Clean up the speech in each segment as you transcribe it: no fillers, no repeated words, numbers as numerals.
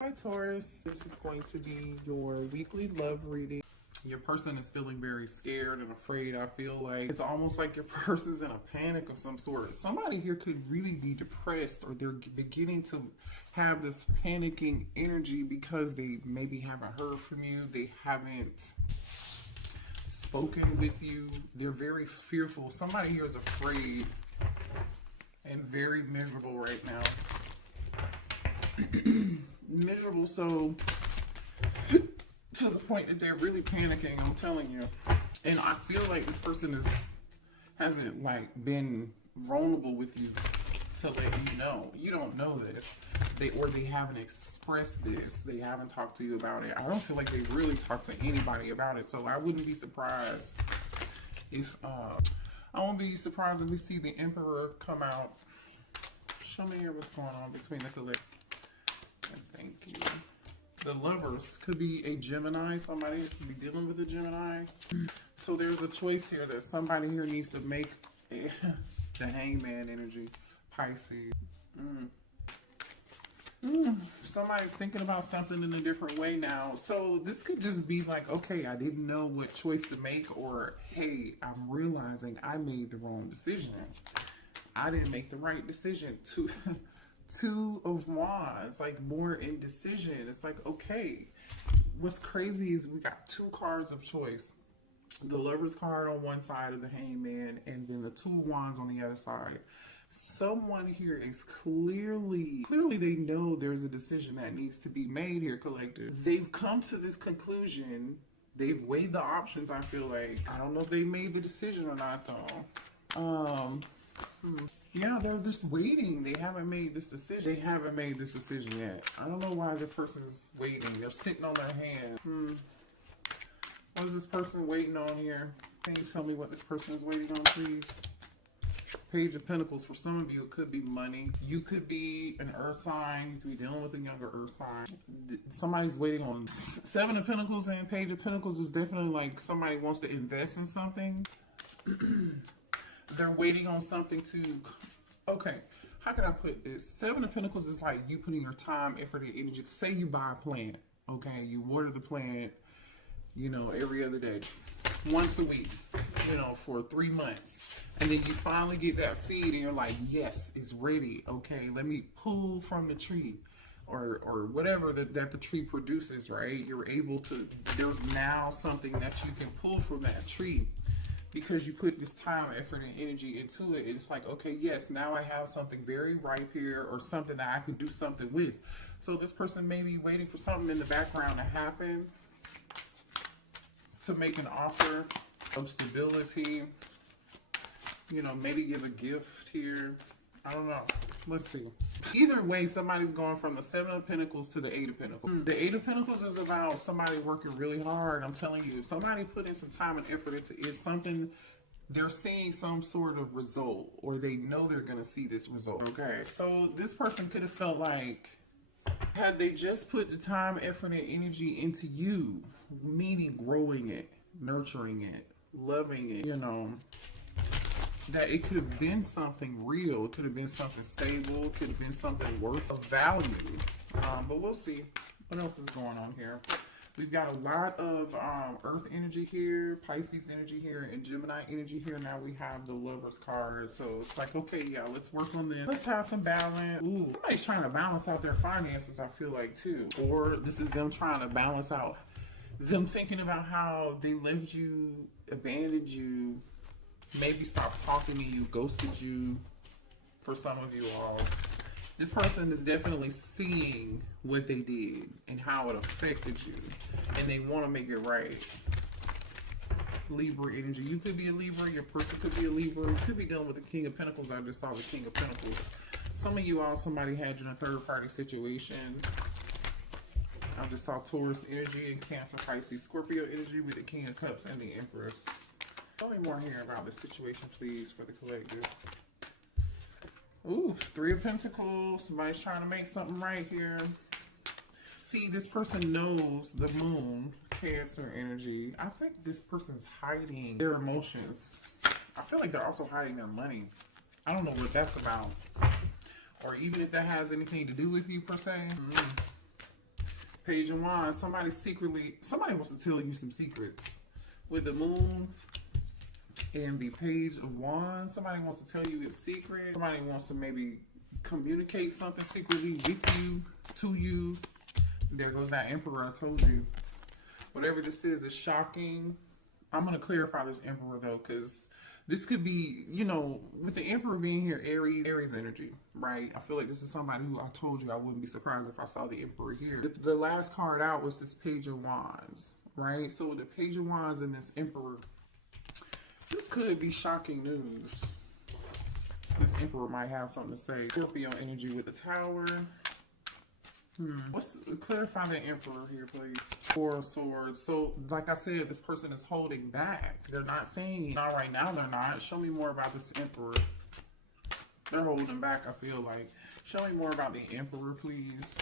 Hi Taurus, this is going to be your weekly love reading. Your person is feeling very scared and afraid. I feel like it's almost like your person's in a panic of some sort. Somebody here could really be depressed, or they're beginning to have this panicking energy because they maybe haven't heard from you. They haven't spoken with you. They're very fearful. Somebody here is afraid and very miserable right now. Miserable, so to the point that they're really panicking, I'm telling you. And I feel like this person hasn't like been vulnerable with you to let you know. You don't know this. They haven't expressed this. They haven't talked to you about it. I don't feel like they really talked to anybody about it. So I wouldn't be surprised if I won't be surprised if we see the Emperor come out. Show me here what's going on between the collective. Thank you. The Lovers could be a Gemini. Somebody could be dealing with a Gemini. So there's a choice here that somebody here needs to make. The Hangman energy. Pisces. Somebody's thinking about something in a different way now. So this could just be like, okay, I didn't know what choice to make, or hey, I'm realizing I made the wrong decision. I didn't make the right decision. Two of Wands, like more indecision. It's like, okay, what's crazy is we got two cards of choice. The Lover's card on one side of the Hangman, and then the Two of Wands on the other side. Someone here is clearly they know there's a decision that needs to be made here, collective. They've come to this conclusion. They've weighed the options, I feel like. I don't know if they made the decision or not, though. Yeah, they're just waiting. They haven't made this decision. They haven't made this decision yet. I don't know why this person is waiting. They're sitting on their hands. What is this person waiting on here? Can you tell me what this person is waiting on, please? Page of Pentacles. For some of you, it could be money. You could be an earth sign. You could be dealing with a younger earth sign. Somebody's waiting on Seven of Pentacles, and Page of Pentacles is definitely like somebody wants to invest in something. They're waiting on something to, okay, how can I put this? Seven of Pentacles is like you putting your time, effort, and energy. Say you buy a plant, okay? You water the plant, you know, every other day, once a week, you know, for 3 months. And then you finally get that seed and you're like, yes, it's ready, okay? Let me pull from the tree or whatever that the tree produces, right? You're able to, there's now something that you can pull from that tree. Because you put this time, effort, and energy into it, it's like, okay, yes, now I have something very ripe here, or something that I can do something with. So this person may be waiting for something in the background to happen, to make an offer of stability, you know, maybe give a gift here. I don't know. Let's see. Either way, somebody's going from the Seven of Pentacles to the Eight of Pentacles. The Eight of Pentacles is about somebody working really hard. I'm telling you, somebody put in some time and effort into it. Something, they're seeing some sort of result, or they know they're going to see this result. Okay, so this person could have felt like, had they just put the time, effort, and energy into you, meaning growing it, nurturing it, loving it, you know, that it could have been something real. It could have been something stable. It could have been something worth of value. But we'll see what else is going on here. We've got a lot of Earth energy here, Pisces energy here, and Gemini energy here. Now we have the Lover's card. So it's like, okay, yeah, let's work on this. Let's have some balance. Ooh, somebody's trying to balance out their finances, I feel like, too. Or this is them trying to balance out, them thinking about how they left you, abandoned you, maybe stopped talking to you, ghosted you. For some of you all, this person is definitely seeing what they did and how it affected you, and they want to make it right. Libra energy. You could be a Libra. Your person could be a Libra. You could be dealing with the King of Pentacles. I just saw the King of Pentacles. Some of you all, somebody had you in a third-party situation. I just saw Taurus energy and Cancer, Pisces, Scorpio energy with the King of Cups and the Empress. Tell me more here about the situation, please, for the collective. Ooh, Three of Pentacles. Somebody's trying to make something right here. See, this person knows the Moon, Cancer energy. I think this person's hiding their emotions. I feel like they're also hiding their money. I don't know what that's about. Or even if that has anything to do with you, per se. Page of Wands, somebody wants to tell you some secrets. With the Moon and the Page of Wands, somebody wants to tell you a secret. Somebody wants to maybe communicate something secretly with you, to you. There goes that Emperor I told you. Whatever this is shocking. I'm going to clarify this Emperor though, because this could be, you know, with the Emperor being here, Aries energy, right? I feel like this is somebody who I told you I wouldn't be surprised if I saw the Emperor here. The last card out was this Page of Wands, right? So with the Page of Wands and this Emperor, this could be shocking news. This Emperor might have something to say. Scorpio energy with the Tower. Clarify the Emperor here, please. Four of Swords. So, like I said, this person is holding back. They're not saying, not right now, they're not. Show me more about this Emperor. They're holding back, I feel like. Show me more about the Emperor, please.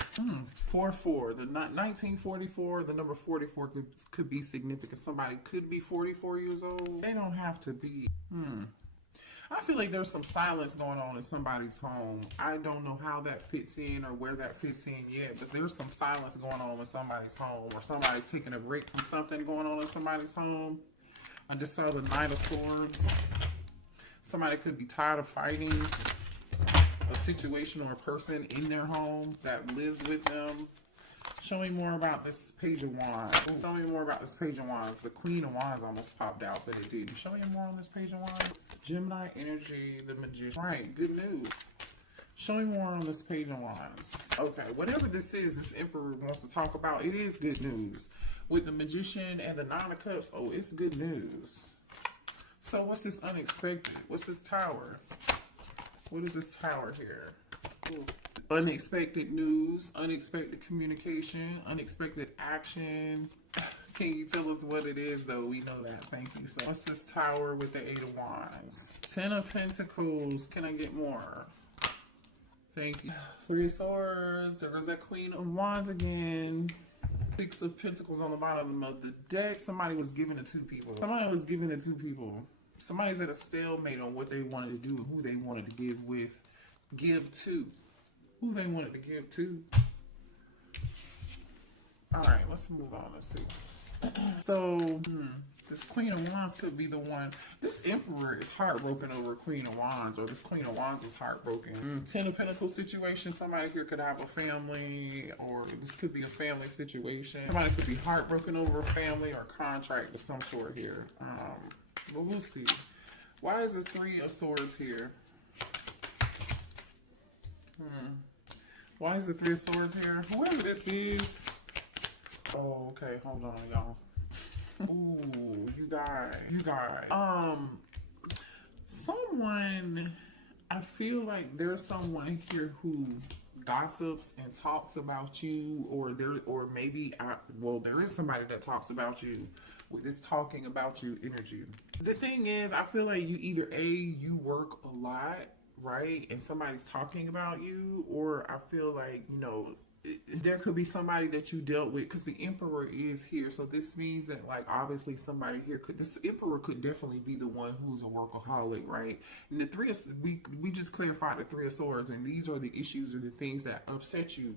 4-4. The 1944, the number 44 could be significant. Somebody could be 44 years old. They don't have to be. I feel like there's some silence going on in somebody's home. I don't know how that fits in or where that fits in yet, but there's some silence going on in somebody's home, or somebody's taking a break from something going on in somebody's home. I just saw the Knight of Swords. Somebody could be tired of fighting a situation or a person in their home that lives with them. Show me more about this Page of Wands. Show me more about this Page of Wands. The Queen of Wands almost popped out, but it didn't. Show me more on this Page of Wands. Gemini energy, the Magician. Right, good news. Show me more on this Page of Wands. Okay, whatever this is, this Emperor wants to talk about, it is good news. With the Magician and the Nine of Cups, oh, it's good news. So what's this unexpected? What's this Tower? What is this Tower here? Ooh. Unexpected news, unexpected communication, unexpected action. Can you tell us what it is, though? We know that. Thank you. So what's this Tower with the Eight of Wands? 10 of Pentacles. Can I get more? Thank you. 3 of Swords. There was that Queen of Wands again. 6 of Pentacles on the bottom of the deck. Somebody was giving it to people. Somebody was giving it to people. Somebody's at a stalemate on what they wanted to do and who they wanted to give to. Who they wanted to give to. Alright, let's move on. Let's see. So, this Queen of Wands could be the one. This Emperor is heartbroken over Queen of Wands, or this Queen of Wands is heartbroken. 10 of Pentacles situation. Somebody here could have a family, or this could be a family situation. Somebody could be heartbroken over a family or contract of some sort here. But we'll see. Why is the 3 of Swords here? Why is the 3 of Swords here? Whoever this is. Oh, okay. Hold on, y'all. Ooh, you guys. Someone, I feel like there's someone here who gossips and talks about you, or there is somebody that talks about you with this talking about you energy. The thing is, I feel like you either you work a lot, right, and somebody's talking about you, or I feel like, you know, there could be somebody that you dealt with, because the Emperor is here. So this means that, like, obviously somebody here this Emperor could definitely be the one who's a workaholic, right? And the 3 of, we just clarified the 3 of Swords, and these are the issues or the things that upset you,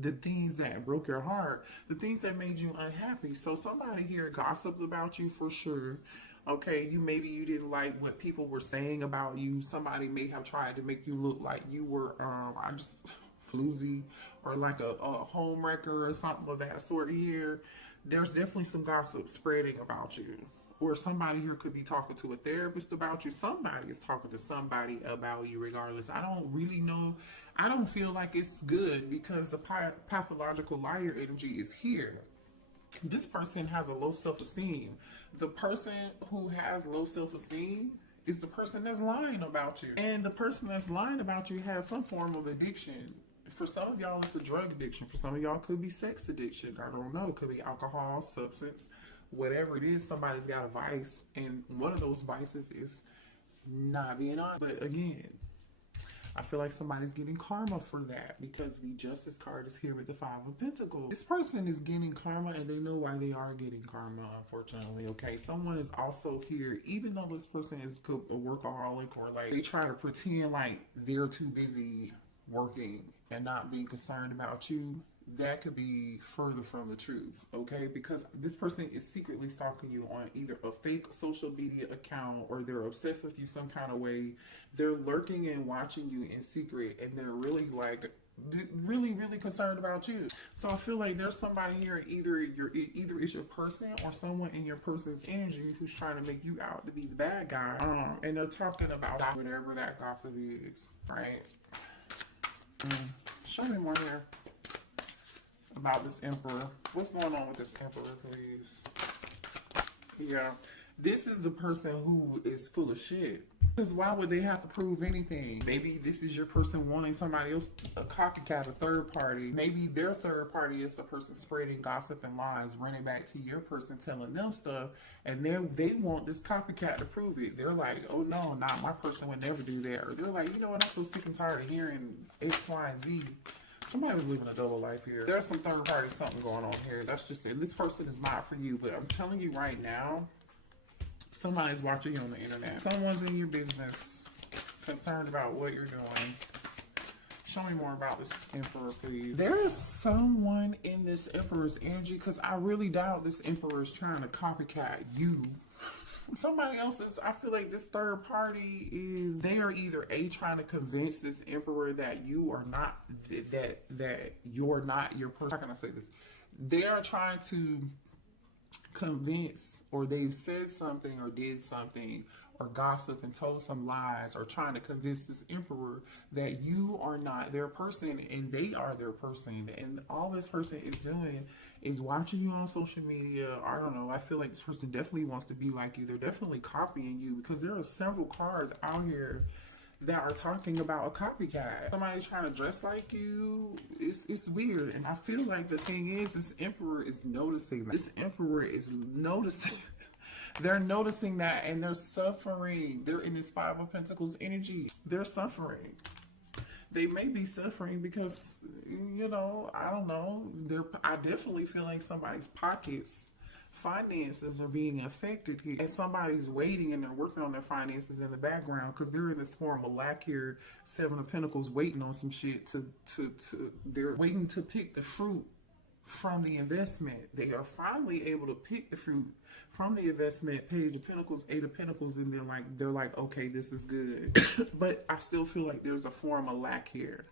the things that broke your heart, the things that made you unhappy. So somebody here gossiped about you for sure. Okay, maybe you didn't like what people were saying about you. Somebody may have tried to make you look like you were floozy, or like a home wrecker or something of that sort here. There's definitely some gossip spreading about you. Or somebody here could be talking to a therapist about you. Somebody is talking to somebody about you regardless. I don't really know. I don't feel like it's good, because the pathological liar energy is here. This person has a low self-esteem. The person who has low self-esteem is the person that's lying about you. And the person that's lying about you has some form of addiction. For some of y'all, it's a drug addiction. For some of y'all, it could be sex addiction. I don't know. It could be alcohol, substance, whatever it is. Somebody's got a vice, and one of those vices is not being honest. But again, I feel like somebody's getting karma for that, because the Justice card is here with the 5 of Pentacles. This person is getting karma, and they know why they are getting karma, unfortunately, okay? Someone is also here, even though this person is a workaholic, or like they try to pretend like they're too busy working and not being concerned about you. that could be further from the truth, okay? Because this person is secretly stalking you on either a fake social media account, or they're obsessed with you some kind of way. They're lurking and watching you in secret, and they're really like really concerned about you. So I feel like there's somebody here, either it's your person or someone in your person's energy who's trying to make you out to be the bad guy. And they're talking about whatever that gossip is, right? Show me more here about this emperor. What's going on with this emperor, please? Yeah, this is the person who is full of shit. Because why would they have to prove anything? Maybe this is your person wanting somebody else, a copycat, a third party. Maybe their third party is the person spreading gossip and lies, running back to your person, telling them stuff, and they want this copycat to prove it. They're like, oh no, not my person would never do that. Or they're like, you know what, I'm so sick and tired of hearing X, Y, and Z. Somebody was living a double life here. There's some third party something going on here. That's just it. This person is not for you, but I'm telling you right now, somebody's watching you on the internet. Someone's in your business, concerned about what you're doing. Show me more about this emperor, please. There is someone in this emperor's energy, because I really doubt this emperor is trying to copycat you. Somebody else is, I feel like this third party is, they are either trying to convince this emperor that you are not, that you're not your person. How can I say this? They are trying to convince, or they've said something or did something or gossip and told some lies, or trying to convince this emperor that you are not their person and they are their person. And all this person is doing is watching you on social media. I don't know, I feel like this person definitely wants to be like you. They're definitely copying you, because there are several cards out here that are talking about a copycat. Somebody's trying to dress like you. It's weird. And I feel like the thing is, this emperor is noticing that. This emperor is noticing. They're noticing that, and they're suffering. They're in this Five of Pentacles energy. They're suffering. They may be suffering because, you know, I don't know. I definitely feel like somebody's pockets, finances are being affected here, and somebody's waiting and they're working on their finances in the background, because they're in this form of lack here. Seven of Pentacles, waiting on some shit they're waiting to pick the fruit from the investment. They are finally able to pick the fruit from the investment. Page of Pentacles, Eight of Pentacles, and they're like, okay, this is good. But I still feel like there's a form of lack here.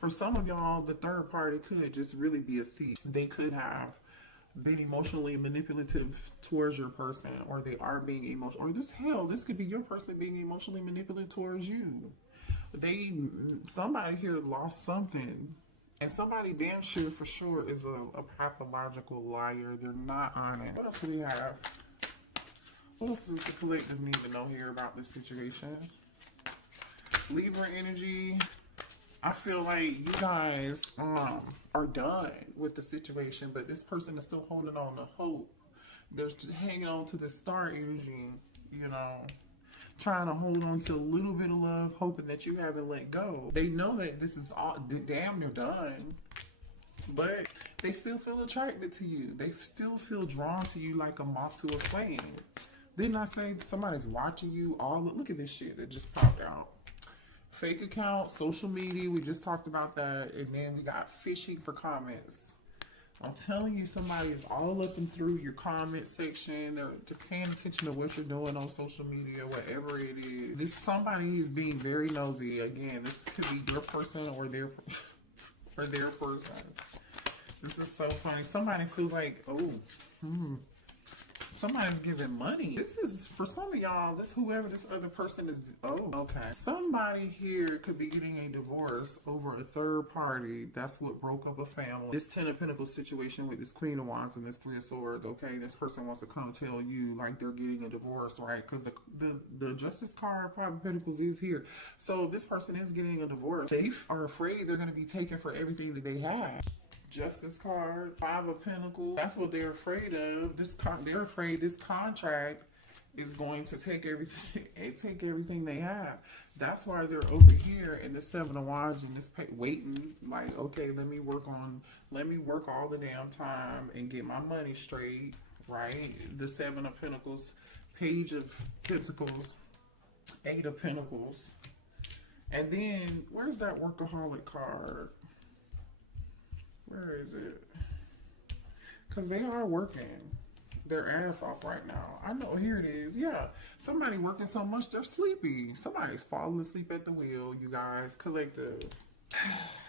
For some of y'all, the third party could just really be a thief. They could have been emotionally manipulative towards your person, or they are being emotional, or this could be your person being emotionally manipulative towards you. Somebody here lost something, and somebody damn sure for sure is a pathological liar. They're not honest. What else do we have? What else does the collective need to know here about this situation? Libra energy. I feel like you guys are done with the situation, but this person is still holding on to hope. They're just hanging on to the star energy, you know, trying to hold on to a little bit of love, hoping that you haven't let go. They know that this is all damn near done, but they still feel attracted to you. They still feel drawn to you like a moth to a flame. Didn't I say somebody's watching you? Look at this shit that just popped out. Fake account, social media, we just talked about that. And then we got fishing for comments. I'm telling you, somebody is all up and through your comment section. They're paying attention to what you're doing on social media, whatever it is. Somebody is being very nosy. Again, this could be your person or their person. This is so funny. Somebody feels like, somebody's giving money. This is, for some of y'all, whoever this other person is, okay. Somebody here could be getting a divorce over a third party. That's what broke up a family. This Ten of Pentacles situation with this Queen of Wands and this Three of Swords, okay? This person wants to come tell you, like, they're getting a divorce, right? Because the Justice card, Five of Pentacles, is here. So this person is getting a divorce. They are afraid they're going to be taken for everything that they have. Justice card, Five of Pentacles. That's what they're afraid of. They're afraid this contract is going to take everything they have. That's why they're over here in the Seven of Wands and this waiting. Like, okay, let me work all the damn time and get my money straight. Right? The Seven of Pentacles, Page of Pentacles, Eight of Pentacles, and then where's that workaholic card? Where is it? Because they are working their ass off right now. I know, here it is. Yeah, somebody working so much they're sleepy. Somebody's falling asleep at the wheel, you guys. Collective.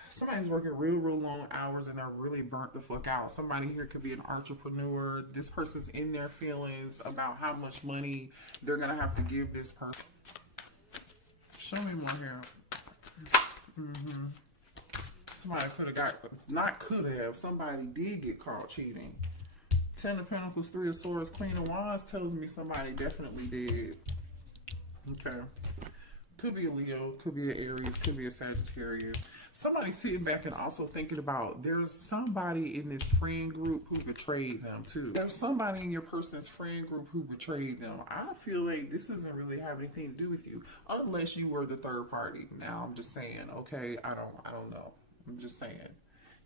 Somebody's working real long hours and they're really burnt the fuck out. Somebody here could be an entrepreneur. This person's in their feelings about how much money they're gonna have to give this person. Show me more here. Somebody could have got, not could have, somebody did get caught cheating. 10 of Pentacles, 3 of Swords, Queen of Wands tells me somebody definitely did. Okay. Could be a Leo, could be an Aries, could be a Sagittarius. Somebody sitting back and also thinking about there's somebody in this friend group who betrayed them too. There's somebody in your person's friend group who betrayed them. I feel like this doesn't really have anything to do with you unless you were the third party. Now I'm just saying, okay, I don't know. I'm just saying.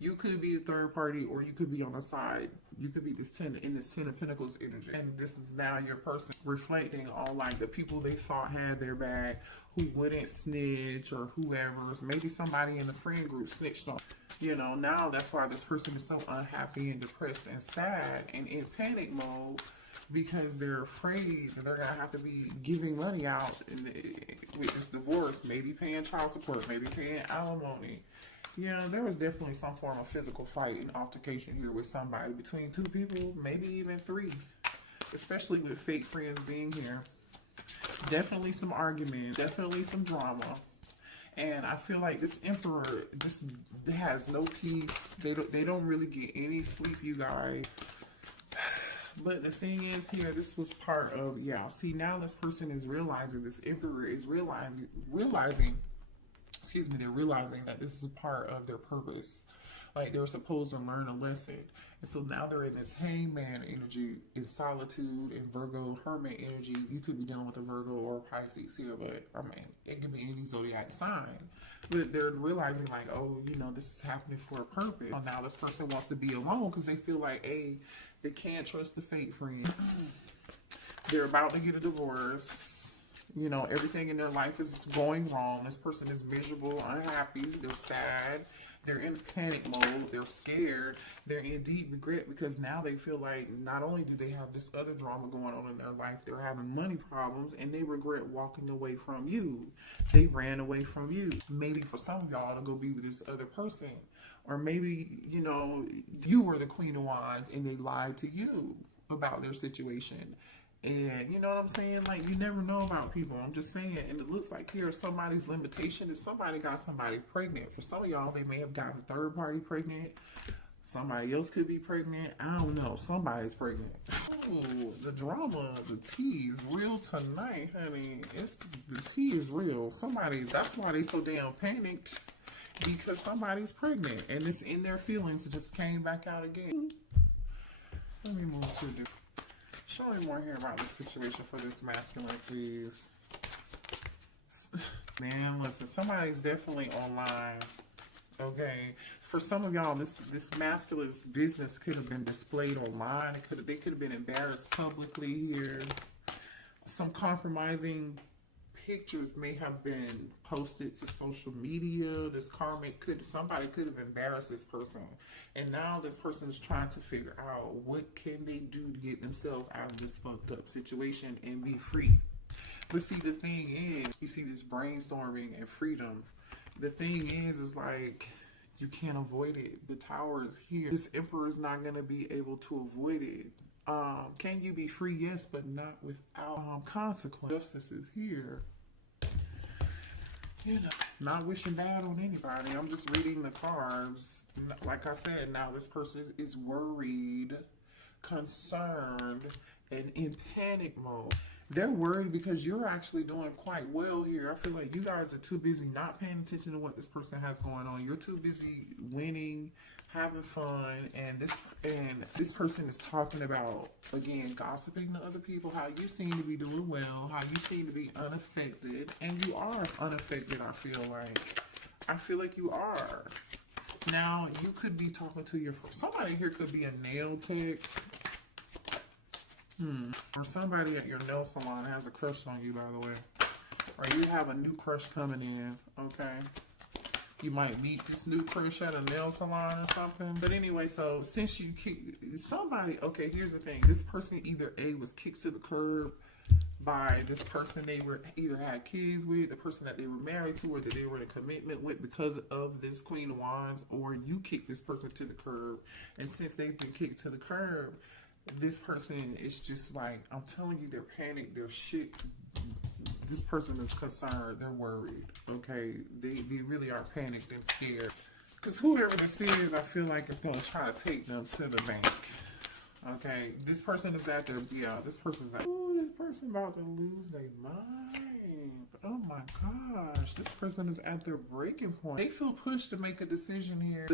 You could be the third party or you could be on the side. You could be this 10 of Pentacles energy. And this is now your person reflecting on like the people they thought had their back, who wouldn't snitch or whoever. Maybe somebody in the friend group snitched on. You know, now that's why this person is so unhappy and depressed and sad and in panic mode because they're afraid that they're going to have to be giving money out with this divorce, maybe paying child support, maybe paying alimony. Yeah, there was definitely some form of physical fight and altercation here with somebody, between two people, maybe even 3, especially with fake friends being here. Definitely some arguments, definitely some drama. And I feel like this Emperor just has no peace. They don't really get any sleep, you guys. But the thing is here, this was part of, yeah, see, now this person is realizing, this Emperor is realizing they're realizing that this is a part of their purpose. Like they were supposed to learn a lesson. And so now they're in this hangman energy, in solitude, in Virgo, hermit energy. You could be dealing with a Virgo or a Pisces here, but I mean, it could be any zodiac sign. But they're realizing like, oh, you know, this is happening for a purpose. Oh, now this person wants to be alone because they feel like, hey, they can't trust the fake friend. They're about to get a divorce. You know, everything in their life is going wrong. This person is miserable, unhappy, they're sad, they're in panic mode, they're scared, they're in deep regret because now they feel like not only do they have this other drama going on in their life, they're having money problems and they regret walking away from you. They ran away from you. Maybe for some of y'all to go be with this other person. Or maybe, you know, you were the Queen of Wands and they lied to you about their situation. And you know what I'm saying? Like, you never know about people. I'm just saying. And it looks like here somebody's limitation is somebody got somebody pregnant. For some of y'all, they may have gotten a third party pregnant. Somebody else could be pregnant. I don't know. Somebody's pregnant. Ooh, the drama, the tea is real tonight, honey. The tea is real. That's why they so damn panicked. Because somebody's pregnant. And it's in their feelings. It just came back out again. Let me move to the... Show me more here about the situation for this masculine, please. Man, listen, somebody's definitely online. Okay, for some of y'all, this masculine's business could have been displayed online. They could have been embarrassed publicly here. Some compromising pictures may have been posted to social media. Somebody could have embarrassed this person. And now this person is trying to figure out what can they do to get themselves out of this fucked up situation and be free. But see, the thing is, you see this brainstorming and freedom. The thing is like, you can't avoid it. The Tower is here. This Emperor is not going to be able to avoid it. Can you be free? Yes, but not without consequence. Justice is here. You know, not wishing bad on anybody. I'm just reading the cards. Like I said, now this person is worried, concerned, and in panic mode. They're worried because you're actually doing quite well here. I feel like you guys are too busy not paying attention to what this person has going on. You're too busy winning, having fun, and this person is talking about, again, gossiping to other people, how you seem to be doing well, how you seem to be unaffected, and you are unaffected. I feel like you are. Now, you could be talking to somebody here could be a nail tech. Or somebody at your nail salon has a crush on you, by the way. Or you have a new crush coming in, okay? You might meet this new crush at a nail salon or something. But anyway, so since you somebody, okay, here's the thing. This person either A, was kicked to the curb by this person they were either had kids with, the person that they were married to, or that they were in a commitment with because of this Queen of Wands, or you kicked this person to the curb. And since they've been kicked to the curb, this person is just like, I'm telling you, they're panicked, they're shit. This person is concerned, they're worried, okay? They really are panicked and scared. Because whoever this is, I feel like it's going to try to take them to the bank. Okay, this person is at their, this person's like, oh, this person about to lose their mind. Oh my gosh, this person is at their breaking point. They feel pushed to make a decision here.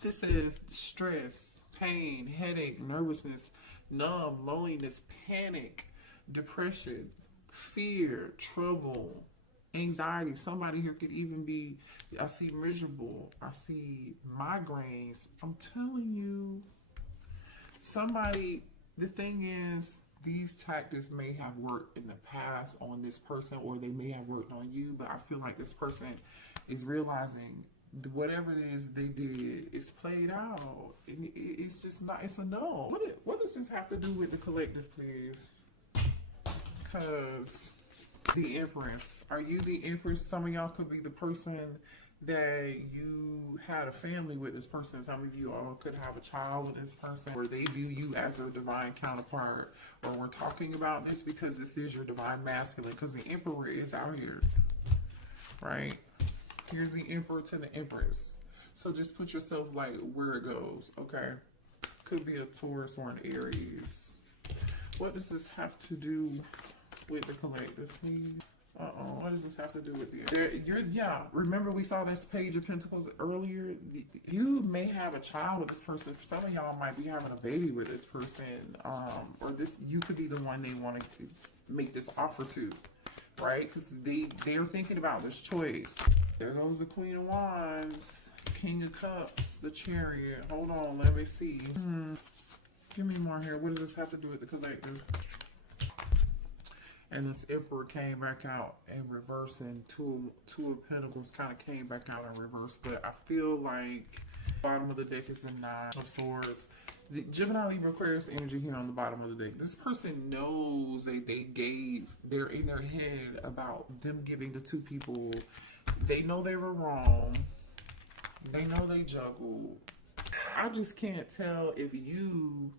This is stress, pain, headache, nervousness, numb, loneliness, panic, depression, fear, trouble, anxiety. Somebody here could even be, I see miserable, I see migraines. I'm telling you. Somebody, the thing is, these tactics may have worked in the past on this person, or they may have worked on you, but I feel like this person is realizing whatever it is they did is played out. And it's just not, it's a no. What does this have to do with the collective, please? Because the Empress, are you the Empress? Some of y'all could be the person that you had a family with this person. Some of you all could have a child with this person, or they view you as their divine counterpart. Or we're talking about this because this is your divine masculine, because the Emperor is out here, right? Here's the Emperor to the Empress. So just put yourself like where it goes, okay? Could be a Taurus or an Aries. What does this have to do with the collective, please? What does this have to do with you? Remember we saw this Page of Pentacles earlier? You may have a child with this person. Some of y'all might be having a baby with this person. Or you could be the one they want to make this offer to, right? Because they're thinking about this choice. There goes the Queen of Wands, King of Cups, the Chariot. Hold on, let me see. Give me more here. What does this have to do with the collective? And this Emperor came back out in reverse, and two of Pentacles kind of came back out in reverse. But I feel like bottom of the deck is the Nine of Swords. The Gemini, Libra, Aquarius energy here on the bottom of the deck. This person knows they're in their head about them giving the two people. They know they were wrong. They know they juggled. I just can't tell if you,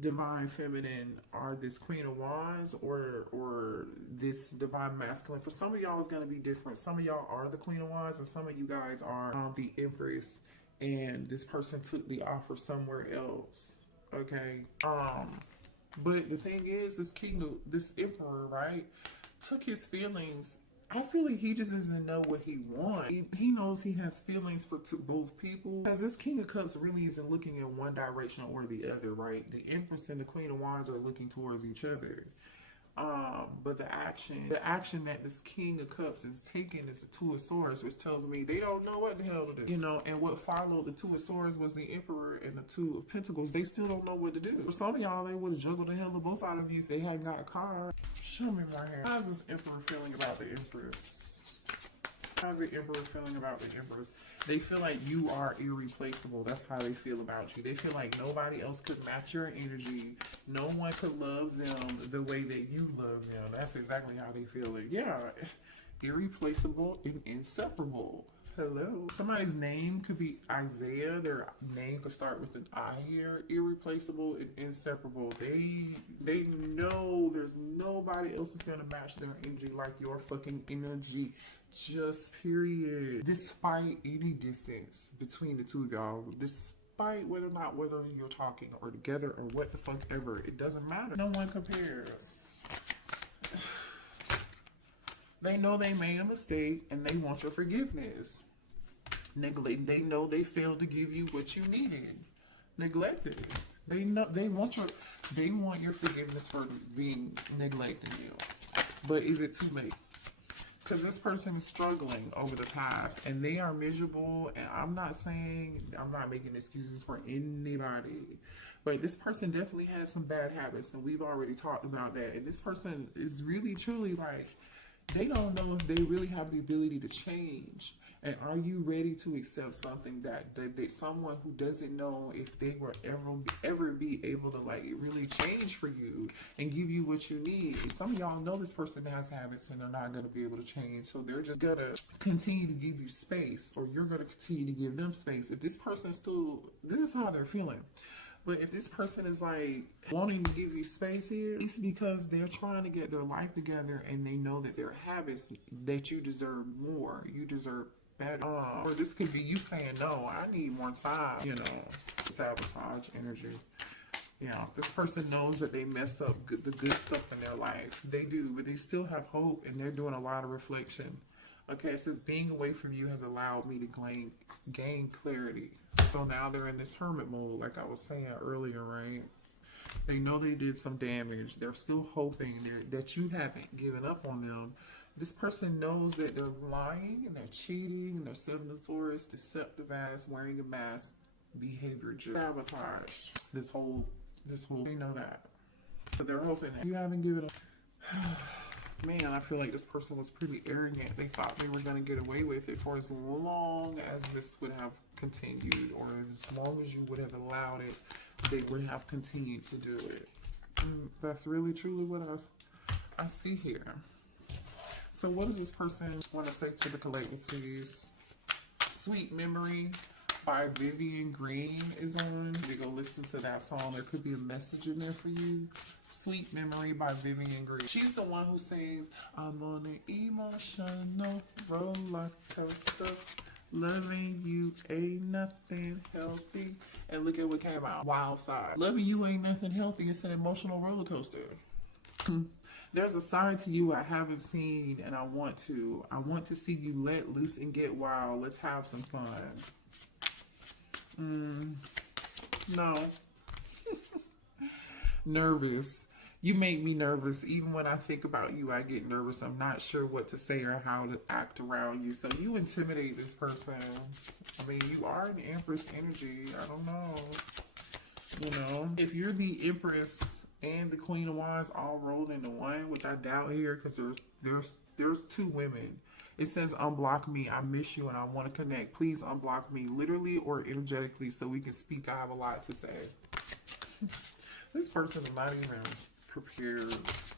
divine feminine, are this Queen of Wands or this divine masculine. For some of y'all it's going to be different. Some of y'all are the Queen of Wands, and some of you guys are the Empress, and this person took the offer somewhere else, okay? But the thing is, this Emperor, right, took his feelings. I feel like he just doesn't know what he wants. He knows he has feelings for both people. Because this King of Cups really isn't looking in one direction or the other, right? The Empress and the Queen of Wands are looking towards each other. But the action that this King of Cups is taking is the Two of Swords, which tells me they don't know what the hell to do. You know, and what followed the Two of Swords was the Emperor and the Two of Pentacles. They still don't know what to do. For some of y'all, they would have juggled the hell of both out of you if they hadn't got a car. Show me my hair. How's this Emperor feeling about the Empress? How's the Emperor feeling about the Empress? They feel like you are irreplaceable. That's how they feel about you. They feel like nobody else could match your energy. No one could love them the way that you love them. That's exactly how they feel it. Yeah, irreplaceable and inseparable. Hello. Somebody's name could be Isaiah. Their name could start with an I here. Irreplaceable and inseparable. They know there's nobody else that's gonna match their energy like your fucking energy. Just period. Despite any distance between the two of y'all, despite whether you're talking or together or what the fuck ever, it doesn't matter. No one compares. They know they made a mistake and they want your forgiveness. They know they failed to give you what you needed. Neglected. They know they want your forgiveness for being neglecting you. But is it too late? Because this person is struggling over the past and they are miserable. And I'm not making excuses for anybody, but this person definitely has some bad habits, and we've already talked about that. And this person is really truly like, they don't know if they really have the ability to change. And are you ready to accept something that someone who doesn't know if they will ever be able to like really change for you and give you what you need? And some of y'all know this person has habits and they're not going to be able to change. So they're just going to continue to give you space, or you're going to continue to give them space. If this person still, this is how they're feeling. But if this person is like wanting to give you space here, it's because they're trying to get their life together and they know that their habits, that you deserve more. You deserve better. Or this could be you saying, no, I need more time, you know, sabotage energy. Yeah, this person knows that they messed up the good stuff in their life. They do, but they still have hope and they're doing a lot of reflection. Okay, it says being away from you has allowed me to gain clarity. So now they're in this hermit mode, like I was saying earlier, right? They know they did some damage. They're still hoping that you haven't given up on them. This person knows that they're lying and they're cheating and they're Seven of Swords, deceptive ass, wearing a mask behavior, just sabotage. This whole, they know that. But they're hoping that you haven't given up. Man, I feel like this person was pretty arrogant. They thought they were going to get away with it for as long as this would have continued, or as long as you would have allowed it, they would have continued to do it. And that's really truly what I see here. So what does this person want to say to the collective, please? Sweet Memory by Vivian Green is on. You go listen to that song. There could be a message in there for you. Sweet Memory by Vivian Green. She's the one who sings, I'm on an emotional roller coaster. Loving you ain't nothing healthy. And look at what came out. Wild Side. Loving you ain't nothing healthy. It's an emotional roller coaster. There's a side to you I haven't seen, and I want to. I want to see you let loose and get wild. Let's have some fun. No. Nervous. You make me nervous. Even when I think about you, I get nervous. I'm not sure what to say or how to act around you. So you intimidate this person. I mean, you are an Empress energy. I don't know. You know, if you're the Empress and the Queen of Wands all rolled into one, which I doubt here, because there's two women. It says unblock me. I miss you and I want to connect. Please unblock me, literally or energetically, so we can speak. I have a lot to say. This person is not even prepared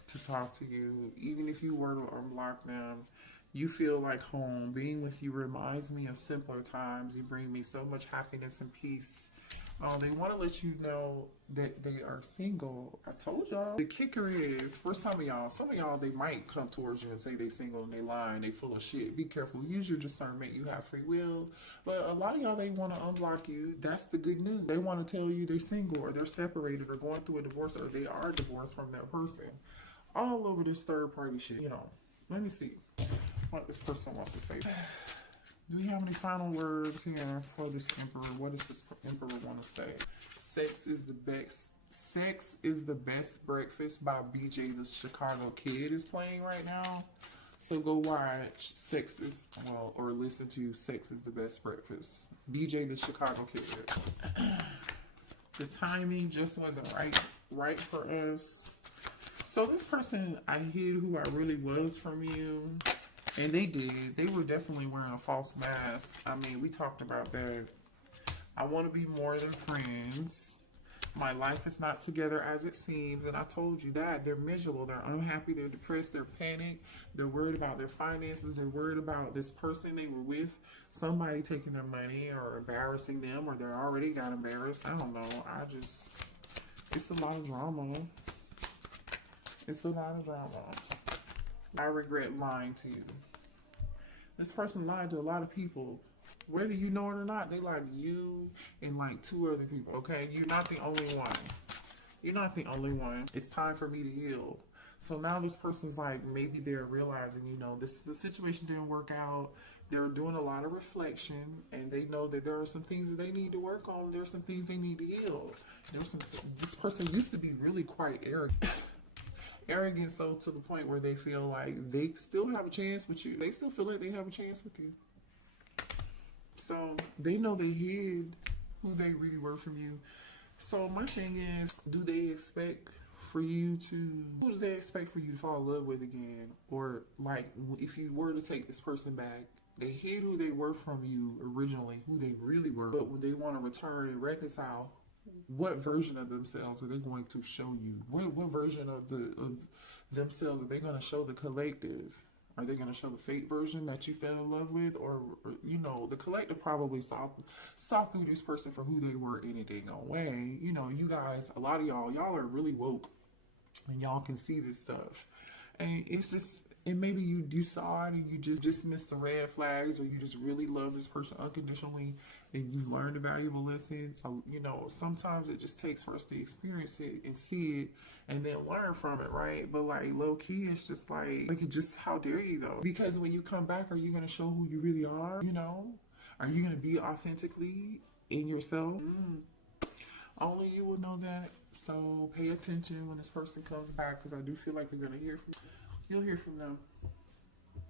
to talk to you. Even if you were to unblock them, you feel like home. Being with you reminds me of simpler times. You bring me so much happiness and peace. They want to let you know that they are single. I told y'all. The kicker is, for some of y'all, they might come towards you and say they single and they lying, they full of shit. Be careful. Use your discernment. You have free will. But a lot of y'all, they want to unblock you. That's the good news. They want to tell you they're single or they're separated or going through a divorce or they are divorced from their person. All over this third party shit. You know, let me see what this person wants to say. Do we have any final words here for this Emperor? What does this Emperor want to say? Sex is the best. Sex is the best breakfast by BJ the Chicago Kid is playing right now. So go watch Sex is, well, or listen to Sex is the Best Breakfast. BJ the Chicago Kid. The timing just wasn't right for us. So this person, I hid who I really was from you. And they did. They were definitely wearing a false mask. I mean, we talked about that. I want to be more than friends. My life is not together as it seems. And I told you that. They're miserable. They're unhappy. They're depressed. They're panicked. They're worried about their finances. They're worried about this person they were with. Somebody taking their money or embarrassing them. Or they already got embarrassed. I don't know. It's a lot of drama. It's a lot of drama. I regret lying to you. This person lied to a lot of people. Whether you know it or not, they lied to you and like 2 other people, okay? You're not the only one. You're not the only one. It's time for me to heal. So now this person's like, maybe they're realizing, you know, the situation didn't work out. They're doing a lot of reflection and they know that there are some things that they need to work on. There's some things they need to heal. This person used to be really quite arrogant. Arrogant so to the point where they feel like they still have a chance with you. They still feel like they have a chance with you. So they know they hid who they really were from you. So my thing is, who do they expect for you to fall in love with again? Or like, if you were to take this person back, They hid who they were from you originally, who they really were. But when they want to return and reconcile, what version of themselves are they going to show you? What version of themselves are they going to show the collective? Are they going to show the fake version that you fell in love with? Or you know, the collective probably saw through this person for who they were in a dang way. You know, you guys, a lot of y'all are really woke. And y'all can see this stuff. And it's just, and maybe you saw it and you just dismissed the red flags, or you just really love this person unconditionally and you learned a valuable lesson. You know, sometimes it just takes for us to experience it and see it and then learn from it, right? But like low key, it's just like just how dare you though? Because when you come back, are you going to show who you really are? You know, are you going to be authentically in yourself? Only you will know that. So pay attention when this person comes back, because I do feel like you're gonna you'll hear from them.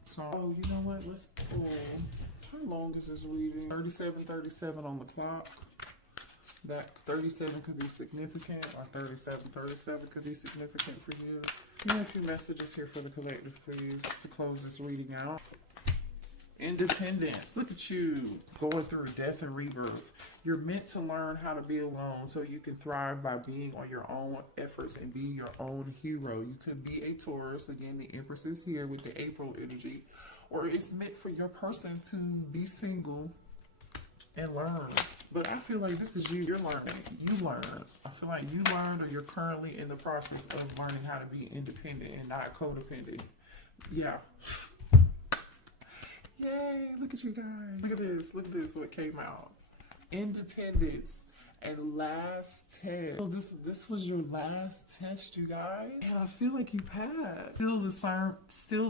So, oh, you know what? Let's pull. How long is this reading? 37 on the clock. That 37 could be significant, or 37 could be significant for you. Give me a few messages here for the collective, please, to close this reading out. Independence. Look at you going through death and rebirth. You're meant to learn how to be alone so you can thrive by being on your own efforts and be your own hero. You could be a Taurus. Again, the Empress is here with the April energy. Or it's meant for your person to be single and learn. But I feel like this is you. You're learning. You learn. I feel like you learn, or you're currently in the process of learning how to be independent and not codependent. Yeah. Yay, look at you guys. Look at this. Look at this, what came out. Independence and last test. So this was your last test, you guys. And I feel like you passed. Still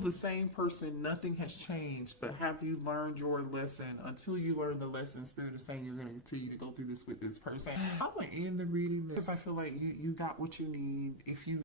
the same person. Nothing has changed. But have you learned your lesson? Until you learn the lesson, Spirit is saying you're going to continue to go through this with this person. I'm going to end the reading because I feel like you got what you need. If you